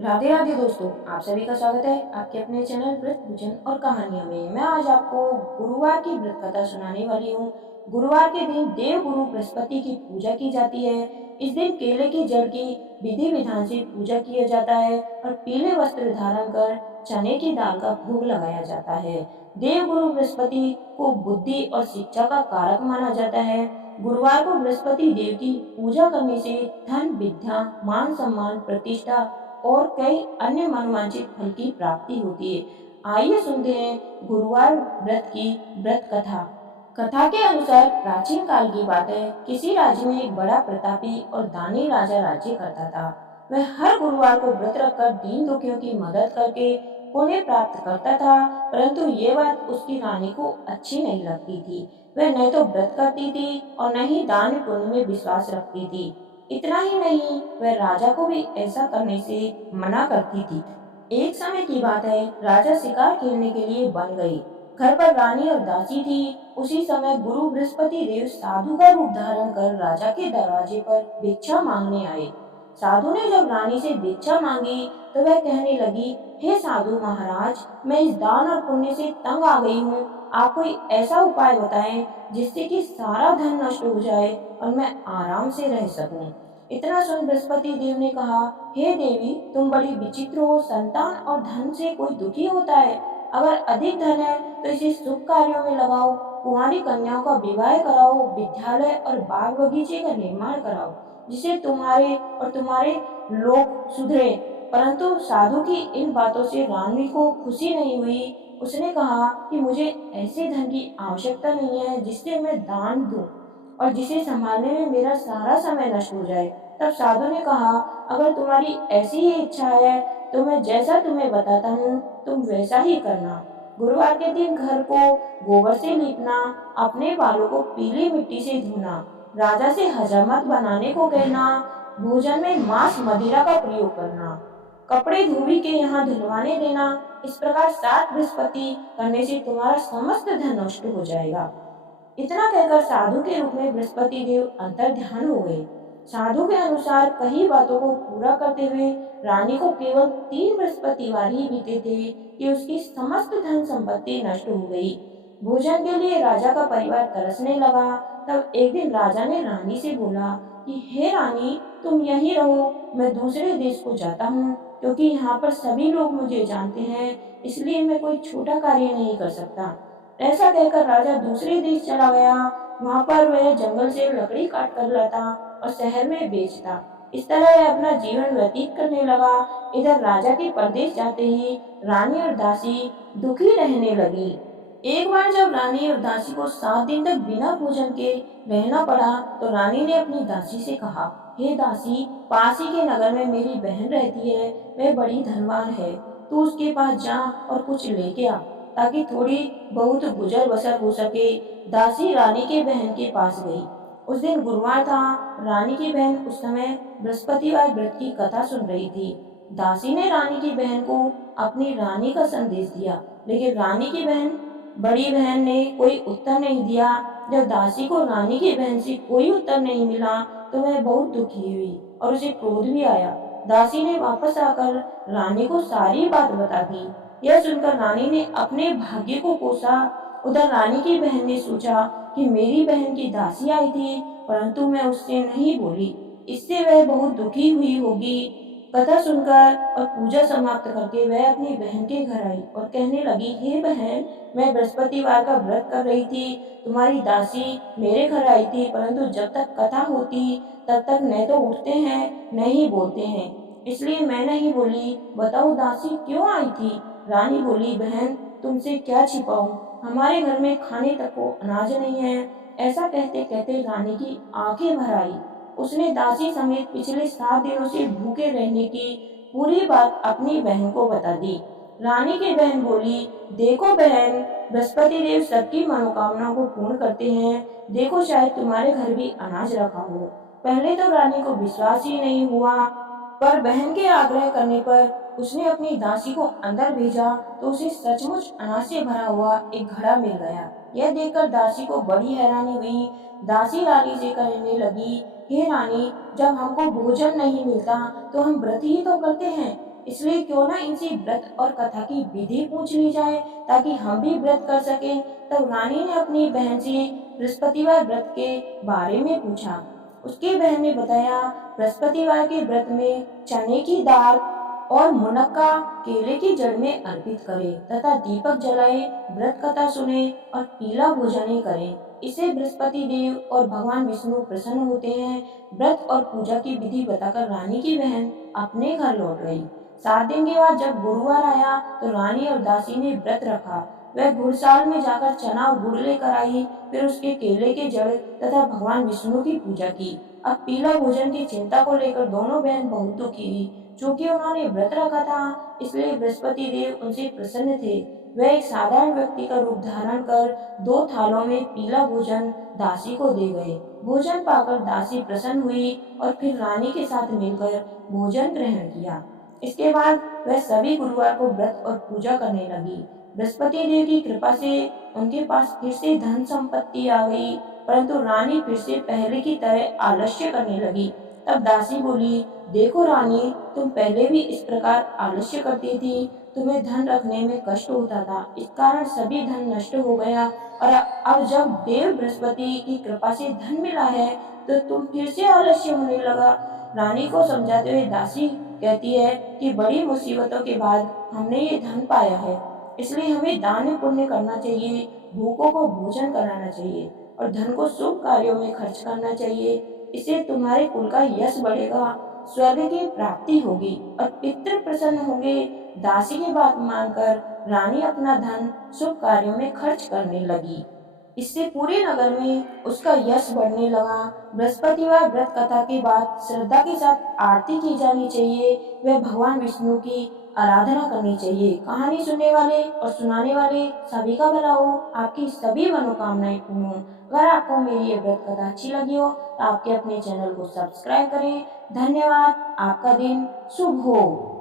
राधे राधे दोस्तों, आप सभी का स्वागत है आपके अपने चैनल व्रत भोजन और कहानियों में। मैं आज आपको गुरुवार की व्रत कथा सुनाने वाली हूँ। गुरुवार के दिन देव गुरु बृहस्पति की पूजा की जाती है। इस दिन केले की जड़ की विधि विधान से पूजा किया जाता है और पीले वस्त्र धारण कर चने की दाल का भोग लगाया जाता है। देव गुरु बृहस्पति को बुद्धि और शिक्षा का कारक माना जाता है। गुरुवार को बृहस्पति देव की पूजा करने से धन, विद्या, मान सम्मान, प्रतिष्ठा और कई अन्य मनोवांछित फल की प्राप्ति होती है। आइए सुनते हैं गुरुवार व्रत की व्रत कथा। कथा के अनुसार प्राचीन काल की बात है। किसी राज्य में एक बड़ा प्रतापी और दानी राजा राज्य करता था। वह हर गुरुवार को व्रत रखकर दीन दुखियों की मदद करके पुण्य प्राप्त करता था, परंतु ये बात उसकी रानी को अच्छी नहीं लगती थी। वह न तो व्रत करती थी और न ही दान पुण्य में विश्वास रखती थी। इतना ही नहीं, वह राजा को भी ऐसा करने से मना करती थी। एक समय की बात है, राजा शिकार खेलने के लिए बन गई। घर पर रानी और दासी थी। उसी समय गुरु बृहस्पति देव साधु का रूप धारण कर राजा के दरवाजे पर भिक्षा मांगने आए। साधु ने जब रानी से भिक्षा मांगी तो वह कहने लगी, हे साधु महाराज, मैं इस दान और पुण्य से तंग आ गई हूँ। आप कोई ऐसा उपाय बताएं जिससे कि सारा धन नष्ट हो जाए और मैं आराम से रह सकूं। इतना सुन बृहस्पति देव ने कहा, हे देवी, तुम बड़ी विचित्र हो। संतान और धन से कोई दुखी होता है? अगर अधिक धन है तो इसे शुभ कार्यों में लगाओ। कुंवारी कन्याओं का विवाह कराओ, विद्यालय और बाग बगीचे का निर्माण कराओ, जिससे तुम्हारे और तुम्हारे लोग सुधरे। परंतु साधु की इन बातों से रानी को खुशी नहीं हुई। उसने कहा कि मुझे ऐसे धन की आवश्यकता नहीं है जिससे मैं दान दूं और जिसे संभालने में मेरा सारा समय नष्ट हो जाए। तब साधु ने कहा, अगर तुम्हारी ऐसी ही इच्छा है तो मैं जैसा तुम्हें बताता हूँ तुम वैसा ही करना। गुरुवार के दिन घर को गोबर से लीपना, अपने बालों को पीली मिट्टी से धोना, राजा से हजामत बनाने को कहना, भोजन में मांस मदिरा का प्रयोग करना, कपड़े धोबी के यहाँ धुलवाने देना। इस प्रकार 7 बृहस्पति करने से तुम्हारा समस्त धन नष्ट हो जाएगा। इतना कहकर साधु के रूप में बृहस्पति देव अंतर ध्यान हो गए। साधु के अनुसार कई बातों को पूरा करते हुए रानी को केवल 3 बृहस्पतिवार ही बीते थे कि उसकी समस्त धन संपत्ति नष्ट हो गई। भोजन के लिए राजा का परिवार तरसने लगा। तब एक दिन राजा ने रानी से बोला कि हे रानी, तुम यहीं रहो, मैं दूसरे देश को जाता हूँ, क्योंकि यहाँ पर सभी लोग मुझे जानते हैं, इसलिए मैं कोई छोटा कार्य नहीं कर सकता। ऐसा कहकर राजा दूसरे देश चला गया। वहाँ पर वह जंगल से लकड़ी काट कर लाता और शहर में बेचता। इस तरह वह अपना जीवन व्यतीत करने लगा। इधर राजा के परदेश जाते ही रानी और दासी दुखी रहने लगी। एक बार जब रानी और दासी को 7 दिन तक बिना भोजन के रहना पड़ा तो रानी ने अपनी दासी से कहा, हे दासी, पास ही के नगर में मेरी बहन रहती है, वह बड़ी धनवान है। तू उसके पास जा और कुछ लेके आ, ताकि थोड़ी बहुत गुजर बसर हो सके। दासी रानी के बहन के पास गई। उस दिन गुरुवार था। रानी की बहन उस समय बृहस्पतिवार व्रत की कथा सुन रही थी। दासी ने रानी की बहन को अपनी रानी का संदेश दिया, लेकिन रानी की बड़ी बहन ने कोई उत्तर नहीं दिया। जब दासी को रानी की बहन से कोई उत्तर नहीं मिला तो वह बहुत दुखी हुई और उसे क्रोध भी आया। दासी ने वापस आकर रानी को सारी बात बता दी। यह सुनकर रानी ने अपने भाग्य को कोसा। उधर रानी की बहन ने सोचा कि मेरी बहन की दासी आई थी, परंतु मैं उससे नहीं बोली, इससे वह बहुत दुखी हुई होगी। कथा सुनकर और पूजा समाप्त करके वह अपनी बहन के घर आई और कहने लगी, हे बहन, मैं बृहस्पतिवार का व्रत कर रही थी। तुम्हारी दासी मेरे घर आई थी, परंतु जब तक कथा होती तब तक न तो उठते हैं न ही बोलते हैं, इसलिए मैं नहीं बोली। बताओ दासी क्यों आई थी? रानी बोली, बहन, तुमसे क्या छिपाऊं, हमारे घर में खाने तक को अनाज नहीं है। ऐसा कहते कहते रानी की आंखें भर आई। उसने दासी समेत पिछले 7 दिनों से भूखे रहने की पूरी बात अपनी बहन को बता दी। रानी की बहन बोली, देखो बहन, बृहस्पति देव सबकी मनोकामनाओं को पूर्ण करते हैं। देखो, शायद तुम्हारे घर भी अनाज रखा हो। पहले तो रानी को विश्वास ही नहीं हुआ, पर बहन के आग्रह करने पर उसने अपनी दासी को अंदर भेजा तो उसे सचमुच अनाज से भरा हुआ एक घड़ा मिल गया। यह देखकर दासी को बड़ी हैरानी हुई। दासी रानी से कहने लगी, हे रानी, जब हमको भोजन नहीं मिलता तो हम व्रत ही तो करते हैं, इसलिए क्यों ना इनसे व्रत और कथा की विधि पूछ ली जाए ताकि हम भी व्रत कर सकें। तब रानी ने अपनी बहन से बृहस्पतिवार व्रत के बारे में पूछा। उसकी बहन ने बताया, बृहस्पतिवार के व्रत में चने की दाल और मुनक्का केले की जड़ में अर्पित करें तथा दीपक जलाए, व्रत कथा सुने और पीला भोजन करें। इसे बृहस्पति देव और भगवान विष्णु प्रसन्न होते हैं। व्रत और पूजा की विधि बताकर रानी की बहन अपने घर लौट गई। 7 दिन के बाद जब गुरुवार आया तो रानी और दासी ने व्रत रखा। वह घुड़साल में जाकर चना और गुड़ लेकर आई, फिर उसके केले के जड़ तथा भगवान विष्णु की पूजा की। अब पीला भोजन की चिंता को लेकर दोनों बहन बहुत दुखी हुई। चूंकि उन्होंने व्रत रखा था, इसलिए बृहस्पति देव उनसे प्रसन्न थे। वह एक साधारण व्यक्ति का रूप धारण कर 2 थालों में पीला भोजन दासी को दे गए। भोजन पाकर दासी प्रसन्न हुई और फिर रानी के साथ मिलकर भोजन ग्रहण किया। इसके बाद वह सभी गुरुवार को व्रत और पूजा करने लगी। बृहस्पति देव की कृपा से उनके पास फिर से धन संपत्ति आ गई, परंतु रानी फिर से पहले की तरह आलस्य करने लगी। तब दासी बोली, देखो रानी, तुम पहले भी इस प्रकार आलस्य करती थी। तुम्हें धन रखने में कष्ट होता था, इस कारण सभी धन नष्ट हो गया और अब जब देव बृहस्पति की कृपा से धन मिला है तो तुम फिर से आलस्य होने लगा। रानी को समझाते हुए दासी कहती है कि बड़ी मुसीबतों के बाद हमने ये धन पाया है, इसलिए हमें दान पुण्य करना चाहिए, भूखों को भोजन कराना चाहिए और धन को शुभ कार्यों में खर्च करना चाहिए। इससे तुम्हारे कुल का यश बढ़ेगा, स्वर्ग की प्राप्ति होगी और पितृ प्रसन्न होंगे। दासी की बात मानकर रानी अपना धन शुभ कार्यों में खर्च करने लगी। इससे पूरे नगर में उसका यश बढ़ने लगा। बृहस्पतिवार व्रत कथा के बाद श्रद्धा के साथ आरती की जानी चाहिए। वह भगवान विष्णु की आराधना करनी चाहिए। कहानी सुनने वाले और सुनाने वाले सभी का भला हो, आपकी सभी मनोकामनाएं पूर्ण हो। अगर आपको मेरी ये व्रत कथा अच्छी लगी हो तो आपके अपने चैनल को सब्सक्राइब करें। धन्यवाद। आपका दिन शुभ हो।